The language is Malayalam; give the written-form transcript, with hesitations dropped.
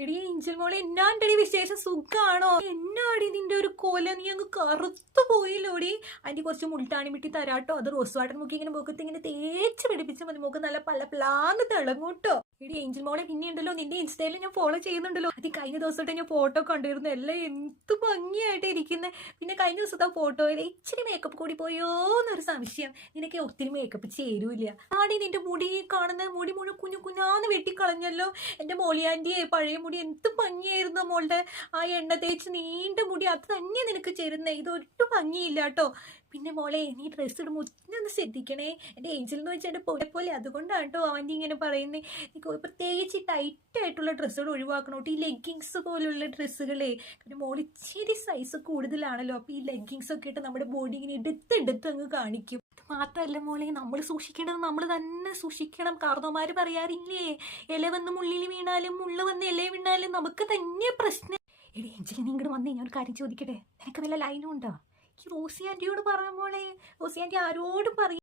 എടി ഏഞ്ചൽ മോളെ എന്നാണ്ടടി വിശേഷം സുഖാണോ? എന്നാടി നിന്റെ ഒരു കോല, നീ അങ്ങ് കറുത്തു പോയില്ലോടി. അതിന്റെ കുറച്ച് മുൾട്ടാണി മിട്ടി തരാട്ടോ, അത് റോസ് വാട്ടർ മുക്കി ഇങ്ങനെ മുഖത്ത് ഇങ്ങനെ തേച്ച് പിടിപ്പിച്ച മതി, മുഖം നല്ല പല പ്ലാന്ന് തിളങ്ങൂട്ടോ. എടി ഏഞ്ചൽ മോളെ പിന്നെ ഉണ്ടല്ലോ, നിന്റെ ഇൻസ്റ്റയിൽ ഞാൻ ഫോളോ ചെയ്യുന്നുണ്ടല്ലോ. അത് കഴിഞ്ഞ ദിവസമായിട്ട് ഞാൻ ഫോട്ടോ കണ്ടിരുന്നു, എല്ലാം എന്ത് ഭംഗിയായിട്ട് ഇരിക്കുന്നത്. പിന്നെ കഴിഞ്ഞ ദിവസത്തെ ഫോട്ടോയിൽ ഇച്ചിരി മേക്കപ്പ് കൂടി പോയോ എന്നൊരു സംശയം. നിനക്ക് ഒത്തിരി മേക്കപ്പ് ചേരൂല. ആടി നിന്റെ മുടി കാണുന്ന മുടി മുഴുവൻ കുഞ്ഞു കുഞ്ഞാന്ന് വെട്ടിക്കളഞ്ഞല്ലോ. എന്റെ മോളിയാൻറ്റിയെ പഴയ മുടി എന്ത് ഭംഗിയായിരുന്നു മോളുടെ. ആ എണ്ണ തേച്ച് നീണ്ട മുടി അത് തന്നെ നിനക്ക് ചേരുന്നേ, ഇതൊട്ടും ഭംഗിയില്ല കേട്ടോ. പിന്നെ മോളെ, നീ ഡ്രസ്സ് ഇടുമ്പോൾ ഒന്ന് ശ്രദ്ധിക്കണേ. എൻ്റെ ഏഞ്ചൽ എന്ന് വെച്ചാൽ എൻ്റെ പോലെ അതുകൊണ്ടാണ് കേട്ടോ അവൻ്റെ ഇങ്ങനെ പറയുന്നത്. നീ പ്രത്യേകിച്ച് ടൈറ്റ് ആയിട്ടുള്ള ഡ്രസ്സുകൾ ഒഴിവാക്കണം. ഈ ലെഗിങ്സ് പോലുള്ള ഡ്രസ്സുകളെ, പിന്നെ മോൾ ഇച്ചിരി സൈസ് കൂടുതലാണല്ലോ, അപ്പോൾ ഈ ലെഗിങ്സ് ഒക്കെ ഇട്ട് നമ്മുടെ ബോഡി ഇങ്ങനെ എടുത്ത് അങ്ങ് കാണിക്കും. മാത്രമല്ല മോളെ, നമ്മൾ സൂക്ഷിക്കേണ്ടത് നമ്മൾ തന്നെ സൂക്ഷിക്കണം. കാരണവന്മാർ പറയാറില്ലേ, ഇല വന്ന് മുള്ളിൽ വീണാലും മുള്ളു വന്ന് ഇല വീണാലും നമുക്ക് തന്നെ പ്രശ്നം. എടി ഏഞ്ചലിന് ഇങ്ങോട്ട് വന്നേ, ഞാൻ ഒരു കാര്യം ചോദിക്കട്ടെ, നിനക്ക് വല്ല ലൈനും ഉണ്ടോ? ഈ റോസി ആൻറ്റിയോട് പറയാൻ മോളെ, റോസി ആൻറ്റി ആരോടും പറയും.